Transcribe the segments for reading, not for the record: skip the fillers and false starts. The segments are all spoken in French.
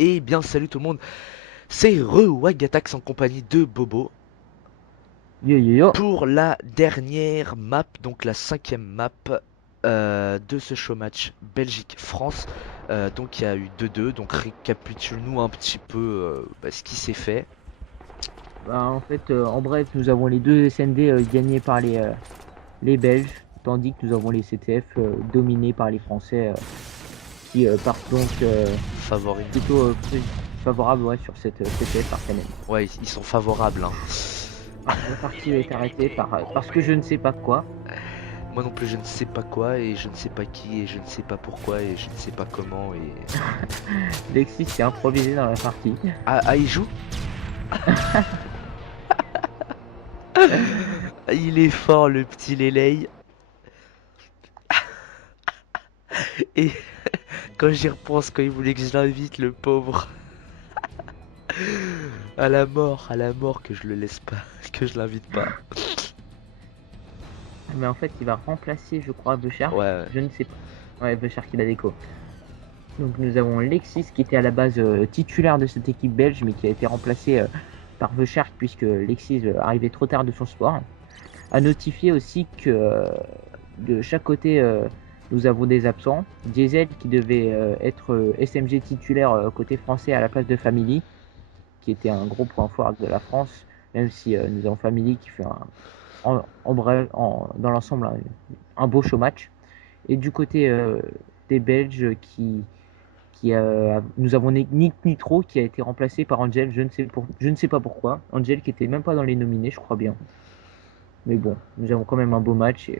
Et bien salut tout le monde, c'est Wagatax en compagnie de Bobo Yo yo yo. pour la dernière map, donc la cinquième map de ce show match Belgique-France. Donc il y a eu 2-2, donc récapitule-nous un petit peu ce qui s'est fait. En bref, nous avons les deux SND gagnés par les Belges, tandis que nous avons les CTF dominés par les Français qui partent donc Favori. plutôt plus favorables ouais, sur cette CTF par quand même. Ouais, ils sont favorables, hein. La partie est arrêtée parce que je ne sais pas quoi. Moi non plus je ne sais pas quoi et je ne sais pas qui et je ne sais pas pourquoi et je ne sais pas comment et... Lexis s'est improvisé dans la partie. Ah, il joue? Il est fort le petit Lélay. Et quand j'y repense, quand il voulait que je l'invite, le pauvre, à la mort que je le laisse pas, que je l'invite pas. Mais en fait, il va remplacer, je crois, Beuchark. Ouais, Je ne sais pas. Ouais, Beuchark, il a déco. Donc nous avons Lexis qui était à la base titulaire de cette équipe belge, mais qui a été remplacé par Veuchark puisque Lexis arrivait trop tard de son sport. À notifier aussi que de chaque côté, nous avons des absents. Diesel qui devait être SMG titulaire côté français à la place de Family, qui était un gros point fort de la France, même si nous avons Family qui fait dans l'ensemble un beau show match. Et du côté des Belges nous avons Nick Nitro qui a été remplacé par Angel, je ne sais pas pourquoi. Angel qui était même pas dans les nominés, je crois bien. Mais bon, nous avons quand même un beau match et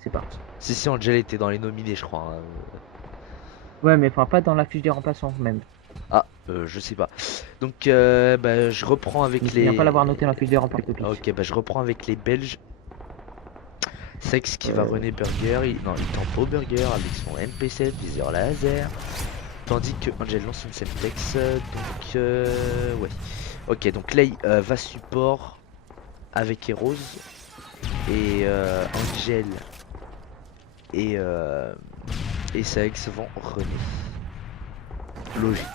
c'est parti. si, Angel était dans les nominés, je crois, hein. Ouais, mais enfin pas dans la fiche des remplaçants même. Ah, je sais pas. Donc, je reprends Je me avec souviens pas les... l'avoir noté dans la fiche des remplaçants. Ok, je reprends avec les Belges. Sex qui va Euh, runner Burger, non, il tempo Burger avec son MP7 viseur laser. Tandis que Angel lance une Semtex, donc ouais. Ok, donc Lay va support avec Heroes. Et Angel et, Sex vont runner. Logique.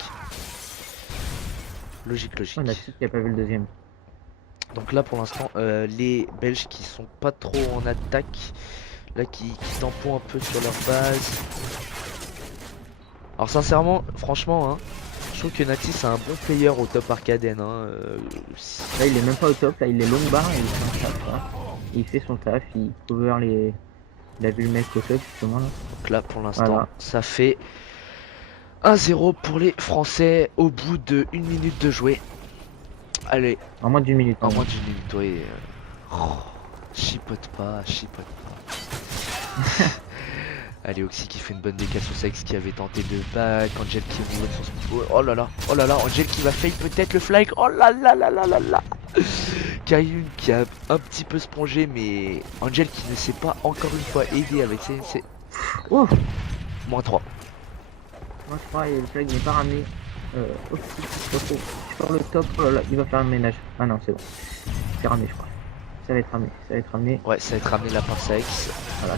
Logique, On a logique. qui a pas vu le deuxième. Donc là pour l'instant les Belges qui sont pas trop en attaque. Là qui tamponnent un peu sur leur base. Alors sincèrement, franchement, hein, je trouve que Nati c'est un bon player au top Arcaden. Hein, Là il est même pas au top, là il est long bar et il fait un taf. Là. Il fait son taf, il cover les. Il a vu le mec au top justement là. Donc là pour l'instant Voilà. ça fait 1-0 pour les Français au bout de 1 minute de jouer. Allez, En moins d'une minute. en moins Pardon. d'une minute, oui. Oh, chipote pas, chipote pas. Allez, Oxy qui fait une bonne décasse au Sex qui avait tenté de back. Angel qui est au niveau de son speed. Oh là là, Angel qui va fail peut-être le flag. Oh là là là là là là. Kayun qui a un petit peu spongé, mais Angel qui ne s'est pas encore une fois aidé avec ses... Ouf. Moins 3. Moi je crois et le flag n'est pas ramené. Sur le top, oh là là, il va faire un ménage. Ah non, c'est bon. C'est ramené, je crois. Ça va être ramené, ça va être ramené. Ouais, ça va être ramené la par Sex. Voilà.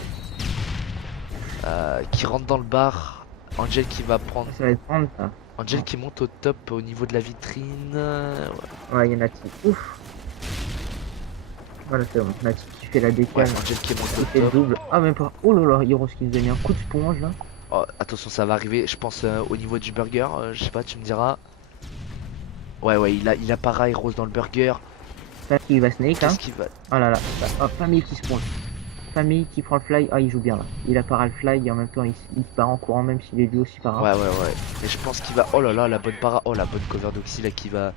Qui rentre dans le bar. Angel qui va prendre... Ça va être prendre ça. Angel qui monte au top au niveau de la vitrine. Ouais. Ouais, il y a Nati. Ouf. Voilà, c'est bon. Nati qui fait la Ouais, décale. Angel qui monte Il au fait le top. double. Ah, même pas. Oh là là, Heroes qui nous a mis un coup de sponge là. Oh, attention, ça va arriver, je pense, au niveau du burger. Je sais pas, tu me diras. Ouais, il a pareil, Rose dans le burger. Famille qui va snake, hein. Qu'est-ce qu'il va... Oh là là. Oh, Famille qui sponge. Famille qui prend le fly. Ah, il joue bien là. Il apparaît le fly et en même temps il part en courant, même s'il est lui aussi para. Ouais. Mais je pense qu'il va... Oh là là, la bonne para. Oh, la bonne cover d'Oxy là qui va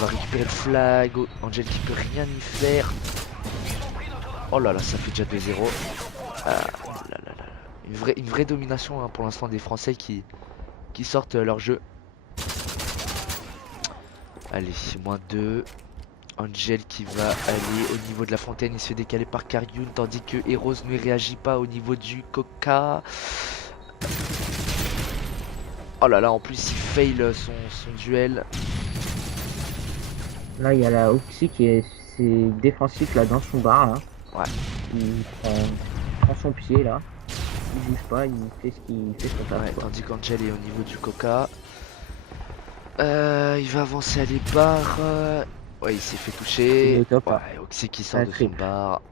récupérer le flag. Oh, Angel qui peut rien y faire. Oh là là, ça fait déjà 2-0. Oh là là là. Une vraie domination hein, pour l'instant des Français qui sortent leur jeu. Allez, moins 2. Angel qui va aller au niveau de la fontaine, il se fait décaler par Karyun, tandis que Heroes ne réagit pas au niveau du Coca. Oh là là, en plus il fail son duel. Là, il y a la Oxy qui est défensif là dans son bar là. Ouais. Il prend son pied là. Il bouge pas, il fait ce qu'il fait son taf. Ouais, Quoi. tandis qu'Angel est au niveau du Coca. Il va avancer à les barres. Ouais, il s'est fait Il toucher. est au top, Ouais, là. Oxy qui sort La de son triple. bar.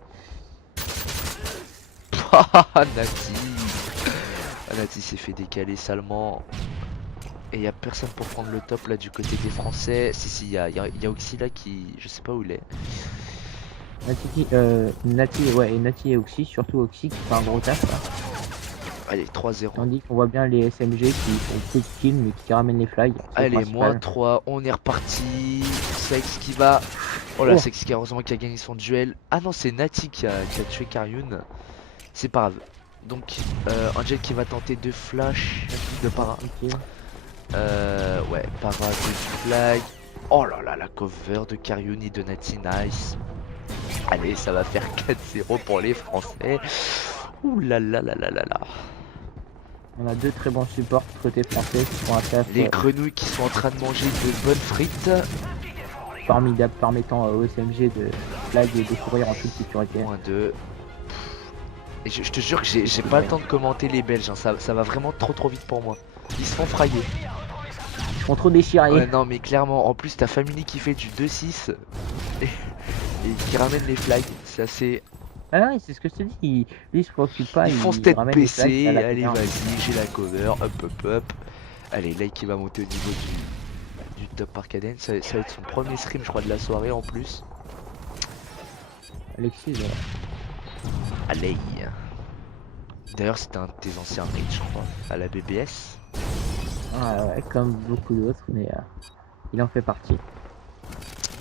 Nati. Nati s'est fait décaler salement. Et il y a personne pour prendre le top là du côté des Français. Si, il y a Oxy là qui. Je sais pas où il est. Nati et Oxy, surtout Oxy qui fait un gros taf là. Allez, 3-0. Tandis qu'on voit bien les SMG qui font peu de kills mais qui ramènent les flags, c'est le Allez, moins principal. 3. On est reparti. Sex qui va. Oh là, Oh, Sex qui heureusement qui a gagné son duel. Ah non, c'est Nati qui a tué Karyun. C'est pas grave. Donc, Angel qui va tenter de flash. De para. tranquille. Ouais, para de flag. Oh là là, la cover de Karyun et de Nati, nice. Allez, ça va faire 4-0 pour les Français. Ouh là là là là là là. On a deux très bons supports côté français qui font un taf Les grenouilles qui sont en train de manger de bonnes frites. formidable permettant au SMG de flag et de courir en toute sécurité. Moins 2. Et je te jure que j'ai pas le temps de commenter les Belges, hein. Ça va vraiment trop vite pour moi. Ils se font frayer. Ils font trop déchirer. Ouais, non, mais clairement, en plus, ta famille qui fait du 2-6 et, et qui ramène les flags, c'est assez. Ah ouais, c'est ce que je te dis, lui il se préoccupe pas, Ils foncent il tête ramène les flags baissée. à la Allez, cover. vas-y, j'ai la cover. Hop. Allez, là qui va monter au niveau du top par cadence. Ça va être son premier stream, je crois, de la soirée en plus. Alexis, Allez. D'ailleurs, c'était un de tes anciens mates, je crois, à la BBS. ouais, comme beaucoup d'autres, mais il en fait partie.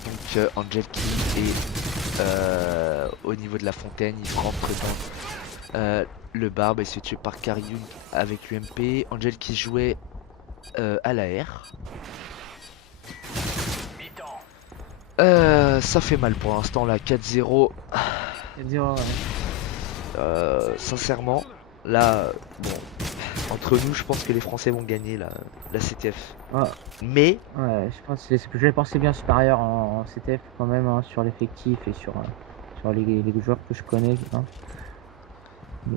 Donc, Angel qui est au niveau de la fontaine, il rentre dans le barbe et se tué par Karyun avec l'UMP. Angel qui jouait à la R. Ça fait mal pour l'instant là, 4-0. Sincèrement, là, bon, entre nous, je pense que les Français vont gagner la CTF. Ouais, Mais, ouais, je pense que je l'ai pensé bien supérieur en CTF quand même, hein, sur l'effectif et sur les joueurs que je connais. Hein. Mais,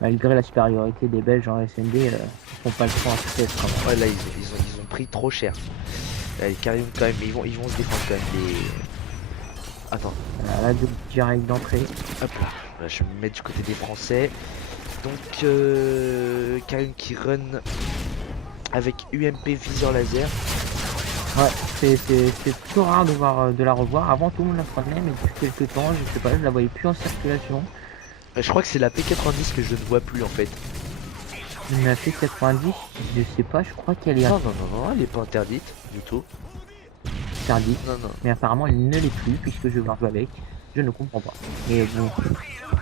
malgré la supériorité des Belges en SND, ils font pas le choix en CTF quand même. ouais, là, ils ont pris trop cher. Allez, Karyun quand même, ils vont se défendre quand même. Attends, Là, direct d'entrée. hop là, je vais me mettre du côté des Français. Donc, Karyun qui run avec UMP viseur laser. Ouais, c'est plutôt rare de la revoir. Avant, tout le monde la prenait, mais depuis quelques temps, je sais pas, je la voyais plus en circulation. Je crois que c'est la P90 que je ne vois plus en fait. Il m'a fait 90, je sais pas, je crois qu'elle est Non, elle est pas interdite du tout. interdite. Non. Mais apparemment, elle ne l'est plus puisque je joue avec. Je ne comprends pas. Et bon,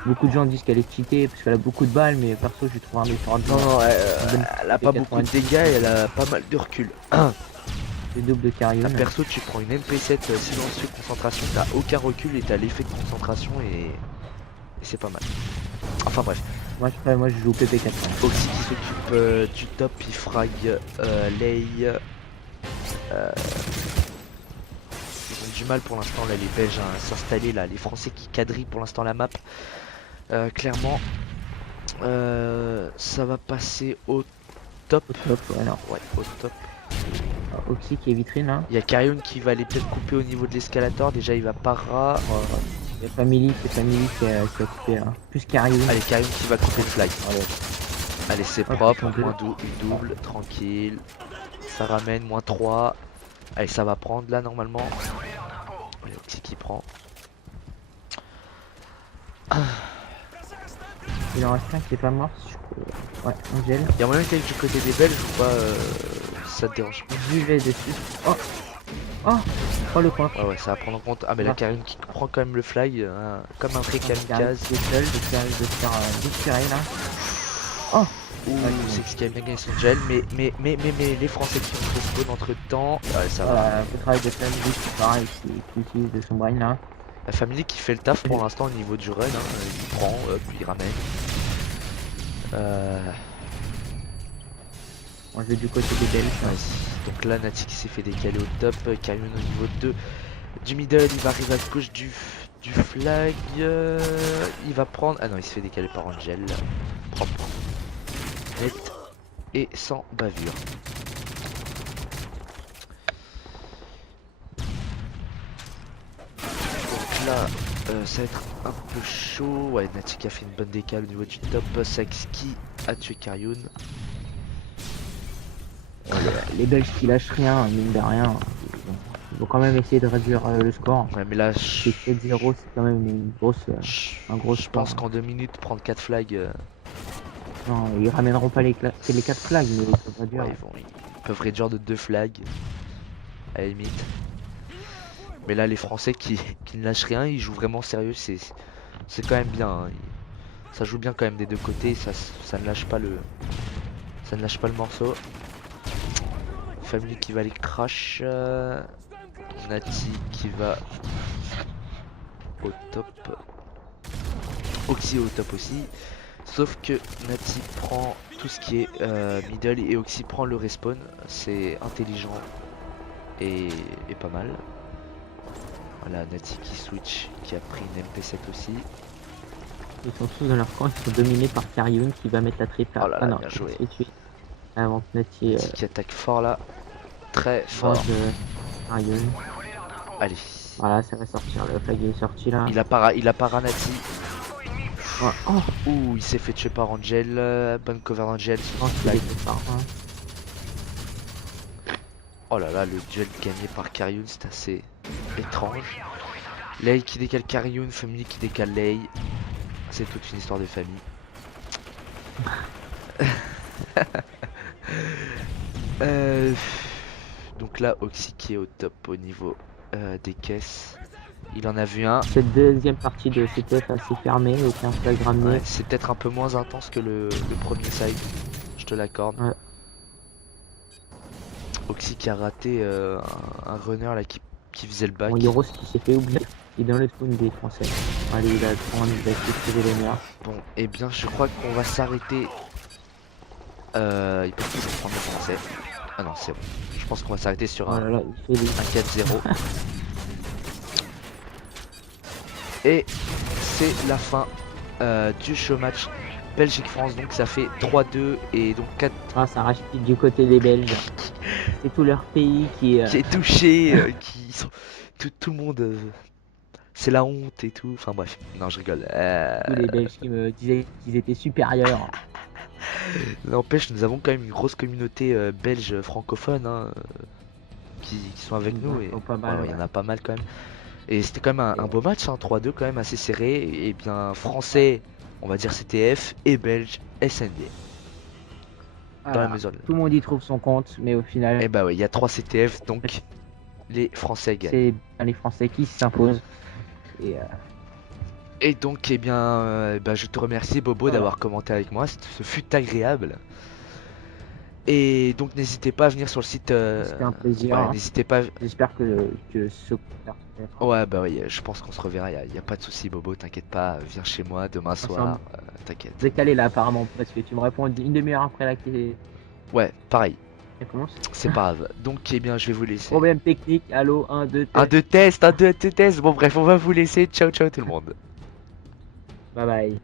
beaucoup de gens disent qu'elle est cheatée parce qu'elle a beaucoup de balles, mais perso, je trouve un méchant de Non, elle a pas beaucoup de dégâts et elle a pas mal de recul. le double de Karyun. Perso, tu prends une MP7 silencieux concentration, t'as aucun recul et t'as l'effet de concentration et c'est pas mal. Enfin bref. Moi, je joue PP4. Oxy qui s'occupe du top, il frag Lei. Ils ont du mal pour l'instant là, les Belges à s'installer là, les Français qui quadrillent pour l'instant la map. Clairement, ça va passer au top. Au top, voilà. Ouais, au top. Oxy qui est vitrine, hein. Il y a Karyun qui va aller peut-être couper au niveau de l'escalator. Déjà, il va para. Il y a Family qui a coupé, hein. Plus Karyun. Allez, Karyun qui va couper le flag. Allez. Allez, c'est Hop, propre. ils sont Moins double, tranquille. Ça ramène, moins 3. Allez, ça va prendre là normalement. Allez, Oxy qui prend. Il en reste un qui est pas mort. Ouais, Angel. Il y a moyen qu'il y ait du côté des Belges ou pas ça te dérange pas? Je vais dessus. Oh Oh le coin. Ouais, ça va prendre en compte. Ah, mais là, Karyun qui prend quand même le flag. Comme un vrai kamikaze. C'est seul de faire déchirer là. Oh Ouh, c'est ce qui a bien gagné son gel. Mais les Français qui ont respawn entre temps. Ouais, ça va. Voilà, le travail de Family qui pareil, qui utilise de son brain là. La famille qui fait le taf pour l'instant au niveau du run, hein. Il prend, puis il ramène. On joue du côté des Belges. Vas-y. Donc là, Nati qui s'est fait décaler au top. Karyun au niveau 2 du middle. Il va arriver à gauche du flag. Il va prendre. Ah non, il se fait décaler par Angel. Propre. Net et sans bavure. là, ça va être un peu chaud. Ouais, Nati qui a fait une bonne décale au niveau du top. Sakski a tué Karyun. Les Belges qui lâchent rien, mine de rien. Ils vont quand même essayer de réduire le score. Ouais, mais là, C'est 7-0, c'est quand même un gros je score. pense qu'en 2 minutes, prendre 4 flags, Non, ils ramèneront pas les 4 flags, mais ils peuvent réduire. ouais, ils peuvent réduire de 2 flags à la limite. Mais là, les Français qui ne lâchent rien, ils jouent vraiment sérieux. C'est quand même bien, hein. Ça joue bien quand même des deux côtés. Ça ne lâche pas le morceau. Family qui va les crash. Nati qui va au top. Oxy au top aussi. Sauf que Nati prend tout ce qui est middle et Oxy prend le respawn. C'est intelligent et pas mal. Voilà, Nati qui switch, qui a pris une MP7 aussi. Ils sont tous dans leur camp, ils sont dominés par Karyun qui va mettre la triple. Oh là là, non, bien joué. Avant que Nati Nati qui attaque fort là. Très fort. Karyun. Allez. Voilà, ça va sortir, le flag est sorti là. Il a para Nati. Ouais. Oh, Ouh, il s'est fait tuer par Angel. Bonne cover d'Angel. je pense qu'il est fait par Oh là là, le duel gagné par Karyun, c'est assez étrange. Lei qui décale Karyun, Family qui décale Lei. C'est toute une histoire de famille. Donc là, Oxy qui est au top au niveau des caisses. Il en a vu un. Cette deuxième partie de CTF assez fermée, aucun flag ramené. Ouais, c'est peut-être un peu moins intense que le premier side, je te l'accorde. Ouais. Oxy qui a raté un runner là qui faisait le back. Bon, Yoros qui s'est fait oublier, il est dans le spawn des Français. Allez, il a 30, il va essayer de tirer les murs. Bon, et bien je crois qu'on va s'arrêter. Il peut toujours prendre le français. Ah non, c'est bon. Je pense qu'on va s'arrêter sur Oh un, là là, il fait des... un 4-0. Et c'est la fin du show match Belgique-France. Donc ça fait 3-2 et donc 4 Ah, ça rachète du côté des Belges. C'est tout leur pays qui qui est touché, qui sont tout le monde. C'est la honte et tout. Enfin bref, non je rigole. tous les Belges qui me disaient qu'ils étaient supérieurs. N'empêche, nous avons quand même une grosse communauté belge francophone hein, qui sont avec Ils nous en et font pas mal, il y en ouais. a pas mal quand même. Et c'était quand même un beau match, hein, 3-2 quand même assez serré. Et bien français, on va dire CTF et belge SND dans la Voilà. maison. Tout le monde y trouve son compte, mais au final, Et bah ouais, il y a 3 CTF donc les Français gagnent. c'est les Français qui s'imposent. Et Et donc, eh bien, je te remercie Bobo Voilà. d'avoir commenté avec moi, ce fut agréable. Et donc, n'hésitez pas à venir sur le site. c'était un plaisir. Ouais, Hein. n'hésitez pas. J'espère que ce Ouais, bah oui, je pense qu'on se reverra. Y a pas de souci, Bobo, t'inquiète pas. Viens chez moi demain soir. T'inquiète. décalé là apparemment parce que tu me réponds une demi-heure après là qui Ouais, pareil, commence. c'est pas grave. Donc, eh bien, je vais vous laisser. Problème technique, allô, 1, 2, Un de test, un de test. Bon, bref, on va vous laisser. Ciao, ciao tout le monde. bye bye.